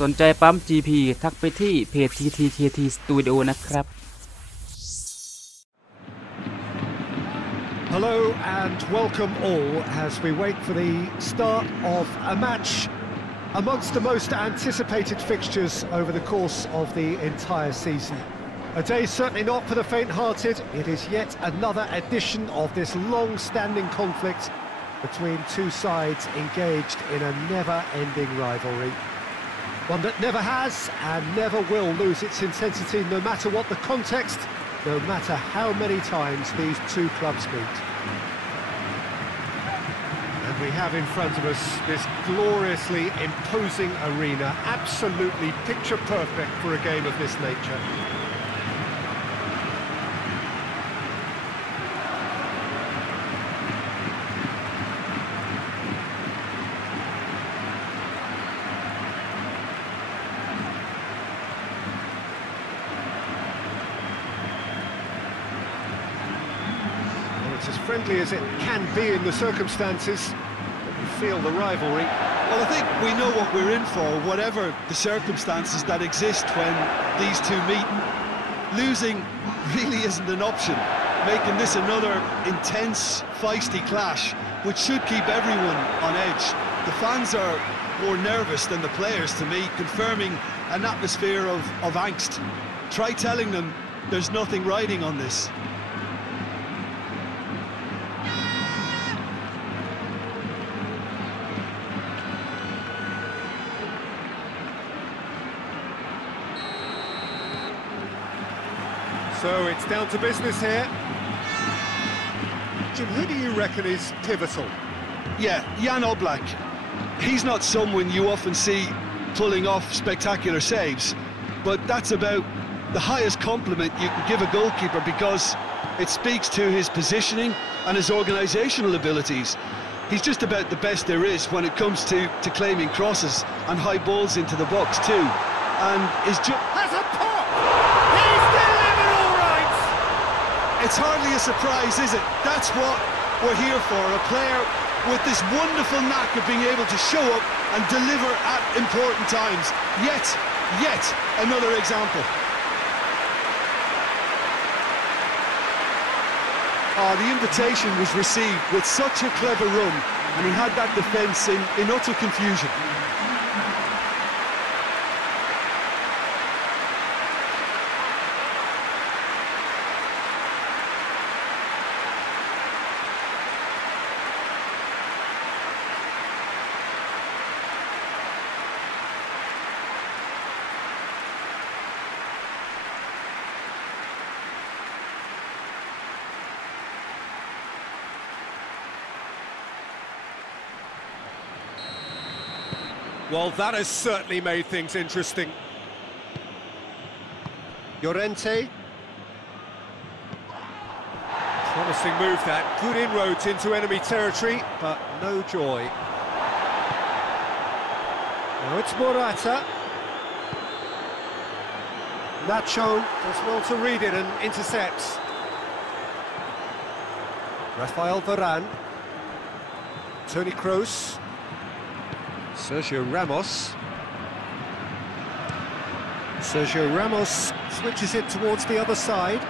สนใจปั๊ม GP ทักไปที่เพจ TT Studio นะครับ Hello and welcome all as we wait for the start of a match amongst the most anticipated fixtures over the course of the entire season. A day certainly not for the faint-hearted. It is yet another edition of this long-standing conflict between two sides engaged in a never-ending rivalry. One that never has and never will lose its intensity, no matter what the context, no matter how many times these two clubs meet. And we have in front of us this gloriously imposing arena, absolutely picture perfect for a game of this nature. As friendly as it can be in the circumstances, but you feel the rivalry. Well, I think we know what we're in for, whatever the circumstances that exist when these two meet. Losing really isn't an option, making this another intense, feisty clash, which should keep everyone on edge. The fans are more nervous than the players, to me, confirming an atmosphere of angst. Try telling them there's nothing riding on this. So it's down to business here. Jim, who do you reckon is pivotal? Yeah, Jan Oblak. He's not someone you often see pulling off spectacular saves, but that's about the highest compliment you can give a goalkeeper because it speaks to his positioning and his organisational abilities. He's just about the best there is when it comes to claiming crosses and high balls into the box too. And is has a pop! He's delivered all right! It's hardly a surprise, is it? That's what we're here for, a player with this wonderful knack of being able to show up and deliver at important times. Yet another example. The invitation was received with such a clever run, and he had that defence in utter confusion. Well, that has certainly made things interesting. Llorente. Promising move that. Good inroads into enemy territory, but no joy. Now it's Morata. Nacho does well to read it and intercepts. Rafael Varane. Toni Kroos. Sergio Ramos switches it towards the other side.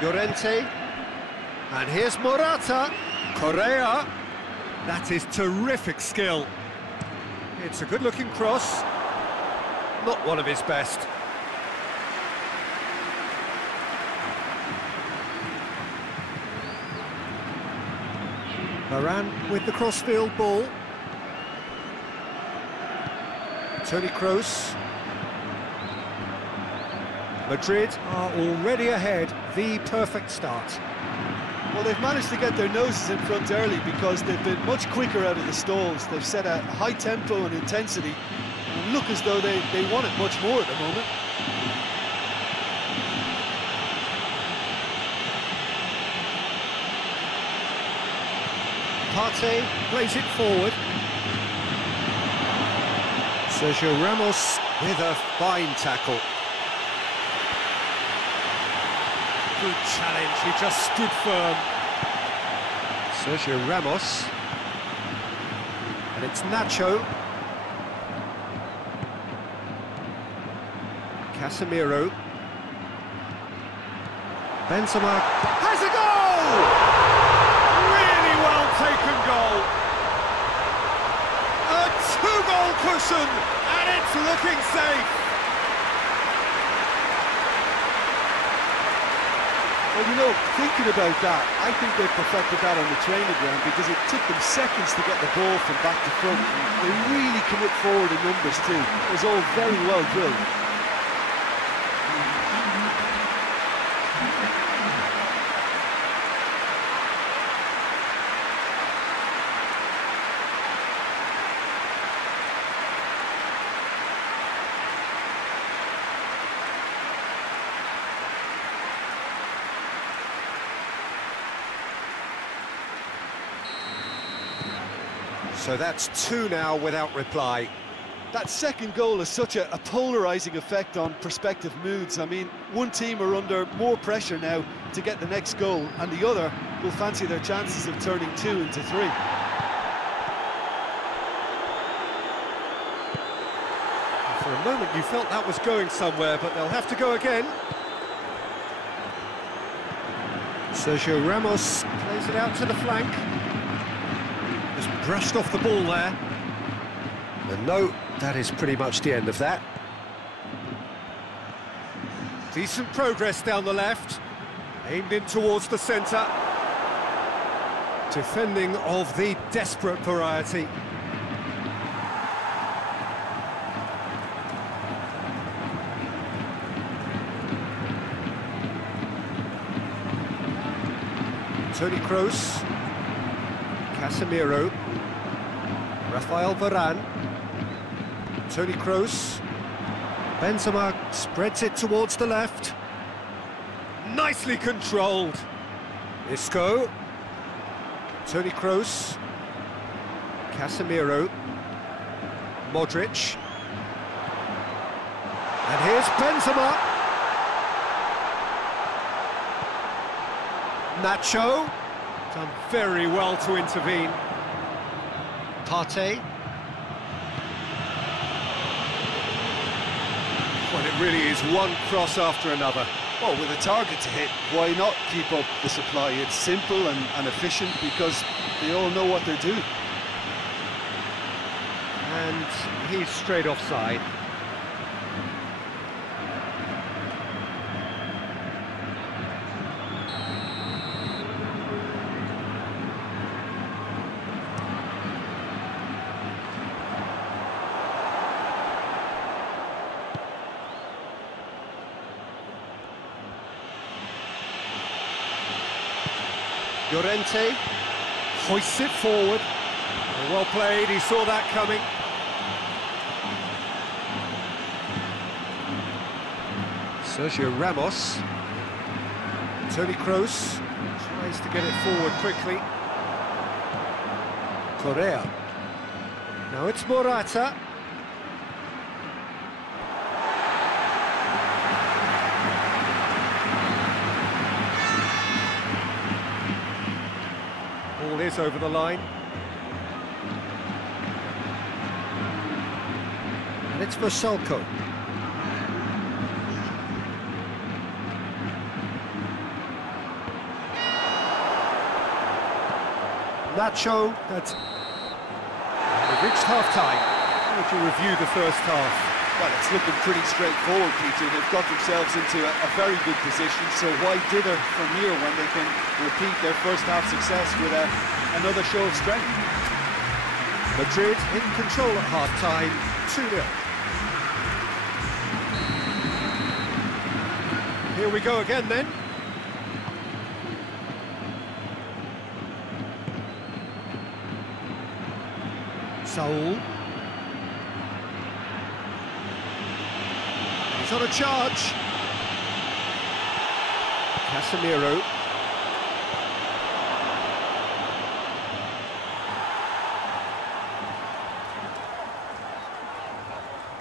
Llorente. And here's Morata. Correa. That is terrific skill. It's a good-looking cross. Not one of his best. Varane with the crossfield ball. Toni Kroos. Madrid are already ahead, the perfect start. Well, they've managed to get their noses in front early because they've been much quicker out of the stalls. They've set a high tempo and intensity and look as though they want it much more at the moment. Partey plays it forward. Sergio Ramos with a fine tackle. Good challenge, he just stood firm. Sergio Ramos. And it's Nacho. Casemiro. Benzema has a goal! Really well taken goal. A two-goal cushion, and it's looking safe. Well, you know, thinking about that, I think they perfected that on the training ground because it took them seconds to get the ball from back to front. They really commit forward in numbers too. It was all very well drilled. So that's two now without reply. That second goal has such a polarising effect on prospective moods. I mean, one team are under more pressure now to get the next goal, and the other will fancy their chances of turning 2 into 3. For a moment you felt that was going somewhere, but they'll have to go again. Sergio Ramos plays it out to the flank. Just brushed off the ball there. And no, that is pretty much the end of that. Decent progress down the left. Aimed in towards the centre. Defending of the desperate variety. Toni Kroos. Casemiro. Rafael Varane. Toni Kroos. Benzema spreads it towards the left. Nicely controlled. Isco. Toni Kroos. Casemiro. Modric. And here's Benzema. Nacho. Done very well to intervene. Partey. Well, it really is one cross after another. Well, with a target to hit, why not keep up the supply? It's simple and efficient because they all know what they're doing. And he's straight offside. Llorente hoists it forward. Well played, he saw that coming. Sergio Ramos. Toni Kroos tries to get it forward quickly. Correa. Now it's Morata. Ball is over the line. And it's Vasalko. Nacho, that's... We've reached half-time. How would you review the first half? Well, it's looking pretty straightforward, Peter. They've got themselves into a very good position, so why dither from here when they can repeat their first half success with another show of strength? Madrid in control at half-time, 2-0. Here we go again then. Saul. He's on a charge. Casemiro.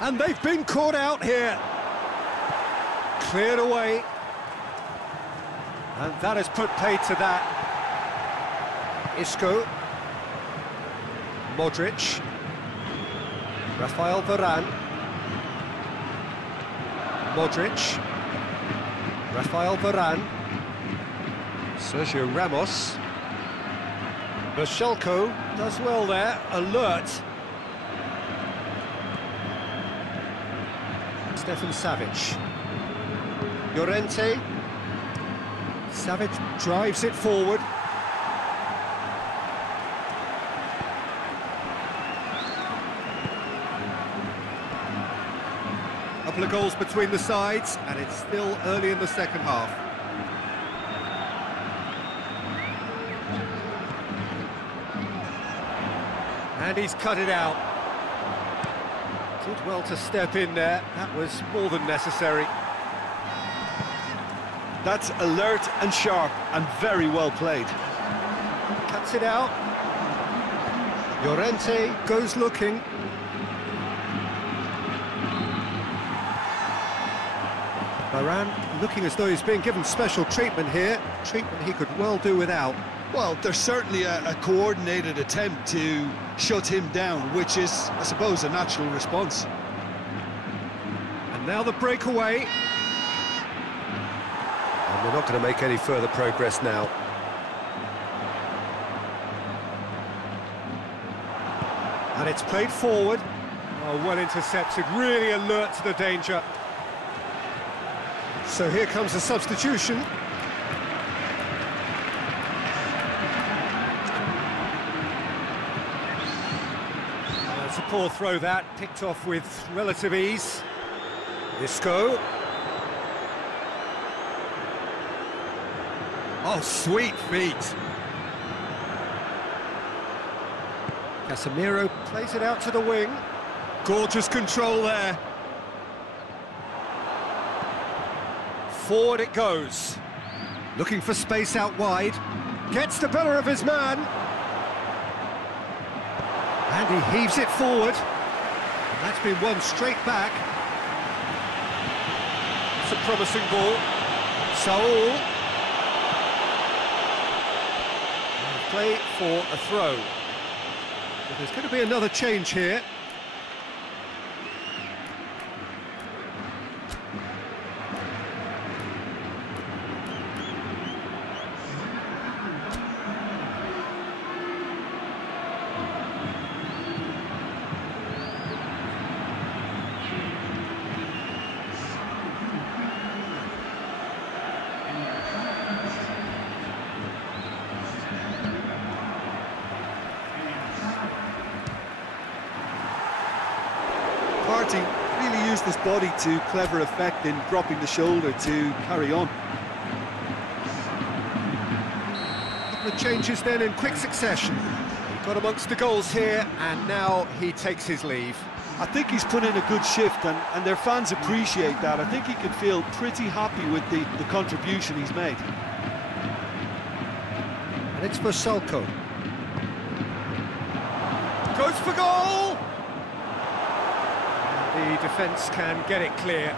And they've been caught out here. Cleared away. And that has put paid to that. Isco. Modric. Rafael Varane. Modric. Rafael Varane. Sergio Ramos. Berchelko does well there, alert. Stefan Savic. Llorente. Savic drives it forward. Couple of goals between the sides, and it's still early in the second half. And he's cut it out. Did well to step in there. That was more than necessary. That's alert and sharp and very well played. Cuts it out. Llorente goes looking. Varane looking as though he's being given special treatment here. Treatment he could well do without. Well, there's certainly a coordinated attempt to shut him down, which is, I suppose, a natural response. And now the breakaway. And we're not going to make any further progress now. And it's played forward. Oh, well intercepted, really alert to the danger. So here comes a substitution. It's a poor throw that, picked off with relative ease. Isco. Oh, sweet feet. Casemiro plays it out to the wing. Gorgeous control there. Forward it goes. Looking for space out wide. Gets the better of his man. And he heaves it forward. And that's been won straight back. It's a promising ball. Saul. Play for a throw. But there's going to be another change here. Partey really used his body to clever effect in dropping the shoulder to carry on. The changes then in quick succession. He got amongst the goals here, and now he takes his leave. I think he's put in a good shift, and their fans appreciate that. I think he can feel pretty happy with the contribution he's made. And it's Berchelko. Goes for goal! The defence can get it clear.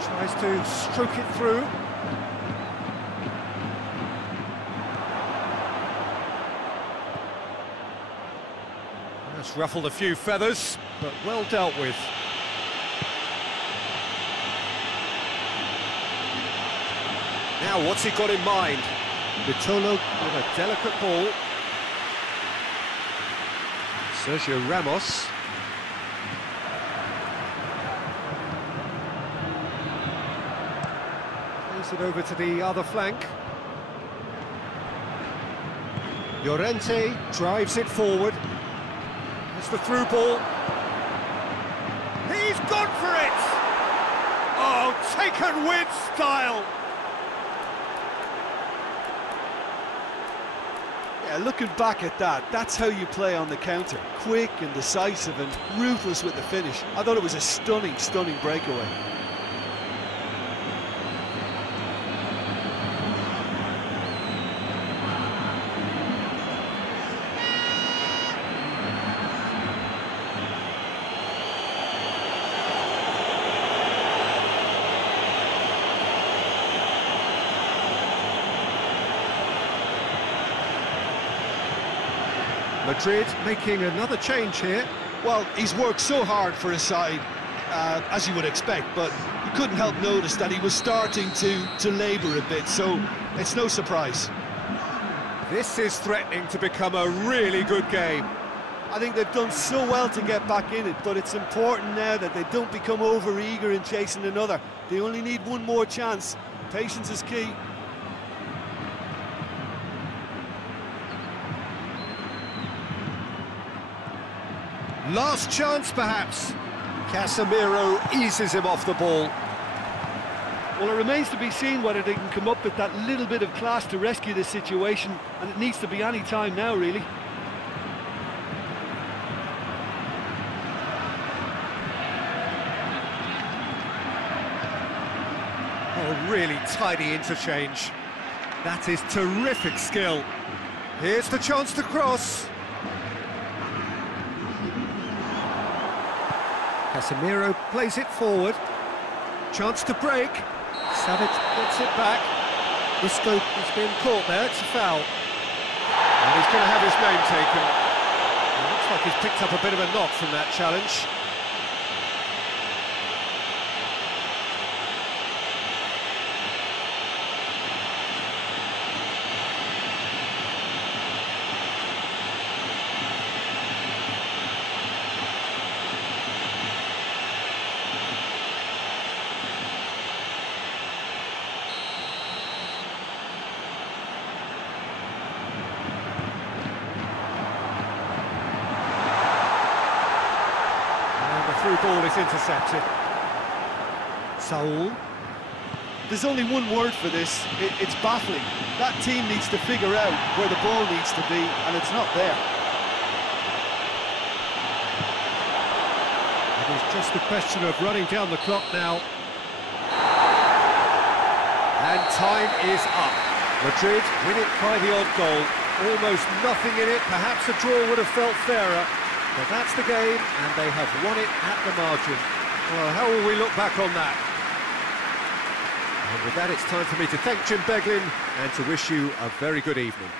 Tries to stroke it through. That's ruffled a few feathers, but well dealt with. Now, what's he got in mind? Vitolo with a delicate ball. Sergio Ramos. Plays it over to the other flank. Llorente drives it forward. It's the through ball. He's gone for it! Oh, taken with style! Yeah, looking back at that, that's how you play on the counter. Quick and decisive and ruthless with the finish. I thought it was a stunning, stunning breakaway. Madrid making another change here. Well, he's worked so hard for his side, as you would expect, but he couldn't help notice that he was starting to labour a bit, so it's no surprise. This is threatening to become a really good game. I think they've done so well to get back in it, but it's important now that they don't become over-eager in chasing another. They only need one more chance. Patience is key. Last chance, perhaps. Casemiro eases him off the ball. Well, it remains to be seen whether they can come up with that little bit of class to rescue this situation, and it needs to be any time now, really. Oh, really tidy interchange. That is terrific skill. Here's the chance to cross. Casemiro plays it forward. Chance to break. Savic gets it back. Isco has been caught there, it's a foul. And he's going to have his name taken. It looks like he's picked up a bit of a knock from that challenge. Through ball is intercepted. Saul. There's only one word for this, it's baffling. That team needs to figure out where the ball needs to be, and it's not there. It is just a question of running down the clock now. And time is up. Madrid win it by the odd goal. Almost nothing in it, perhaps a draw would have felt fairer. But that's the game, and they have won it at the margin. Well, how will we look back on that? And with that, it's time for me to thank Jim Beglin and to wish you a very good evening.